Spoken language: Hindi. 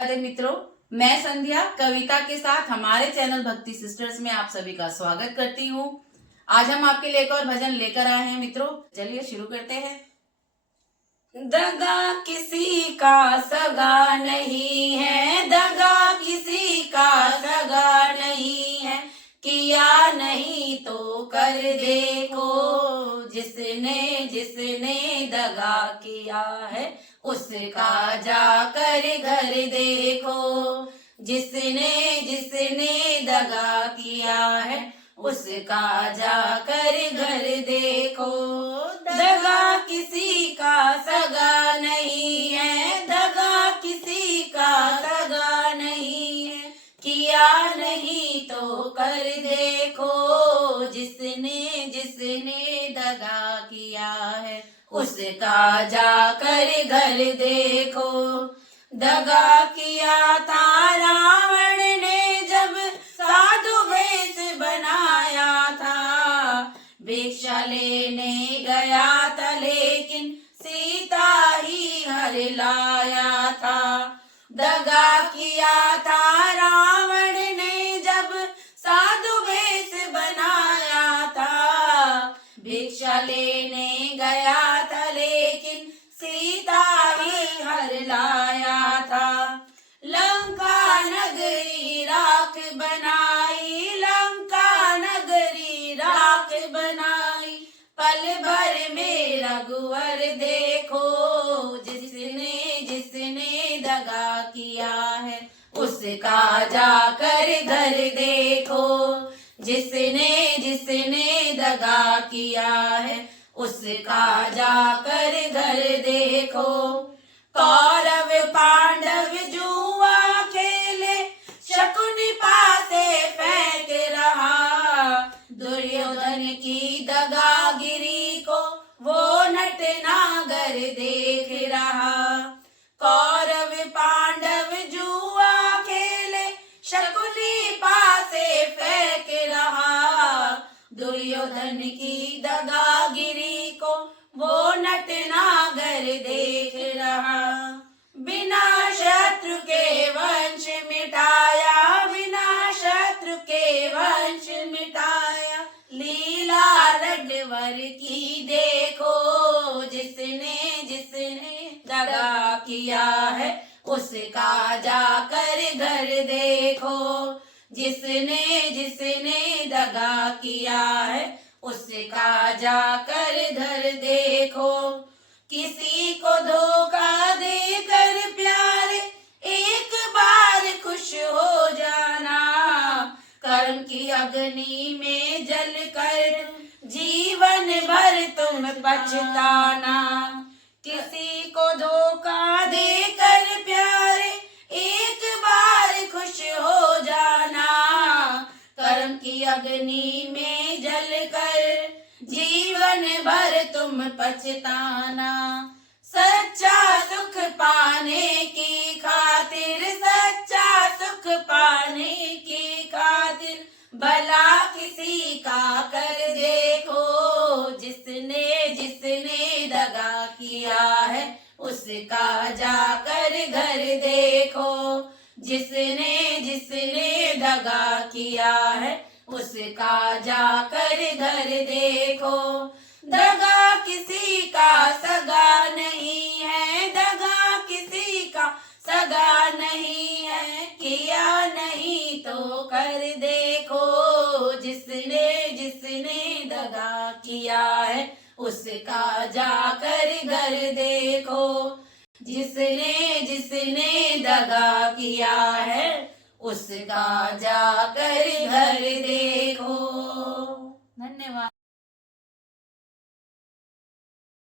अरे मित्रों, मैं संध्या कविता के साथ हमारे चैनल भक्ति सिस्टर्स में आप सभी का स्वागत करती हूँ। आज हम आपके लिए एक और भजन लेकर आए हैं मित्रों। चलिए शुरू करते हैं। दगा किसी का सगा नहीं है, दगा किसी का सगा नहीं है, किया नहीं तो कर देखो, जिसने जिसने दगा किया है उसका जाकर घर देखो, जिसने जिसने दगा किया है उसका जाकर घर देखो। दगा किसी का सगा नहीं है, दगा किसी का सगा नहीं है, किया नहीं तो कर देखो, जिसने जिसने दगा किया है उसका जाकर घर देखो। दगा किया था रावण ने जब साधु वेश बनाया था, भिक्षा लेने गया था लेकिन सीता ही हर लाया था। दगा किया था रावण ने जब साधु वेश बनाया था, भिक्षा लेने गया था लेकिन सीता ही हर लाया था। लंका नगरी राख बनाई, लंका नगरी राख बनाई, पल भर में रघुवर देखो, जिसने जिसने दगा किया है उसका जाकर घर देखो, जिसने जिसने दगा किया है उसका जाकर घर देखो। कौरव पांडव जुआ खेले, शकुनि पासे फेंक रहा, दुर्योधन की दगागिरी को वो नटनागर देख रहा। कौरव पांडव जुआ खेले, शकुनि पासे फेंक रहा, दुर्योधन की दगागिरी को वो नटनागर देख रहा। बिना शत्रु के वंश मिटाया, बिना शत्रु के वंश मिटाया, लीला रडवर की देखो, जिसने जिसने दगा किया है उसका जाकर घर देखो, जिसने जिसने दगा किया है उसका जाकर घर देखो। किसी को धोखा देकर प्यारे एक बार खुश हो जाना, कर्म की अग्नि में जल कर जीवन भर तुम पछताना। किसी को धोखा देकर प्यारे एक बार खुश हो जाना, कर्म की अग्नि में जल कर जीवन भर तुम पछताना। सच्चा सुख पाने की खातिर, सच्चा सुख पाने की खातिर, भला किसी का कर देखो, जिसने जिसने दगा किया है उसका जाकर घर देखो, जिसने जिसने दगा किया है उसका जाकर घर देखो। दगा किसी का सगा नहीं है, दगा किसी का सगा नहीं है, किया नहीं तो कर देखो, जिसने जिसने दगा किया है उसका जाकर घर देखो, जिसने जिसने दगा किया है उसका जाकर घर देखो।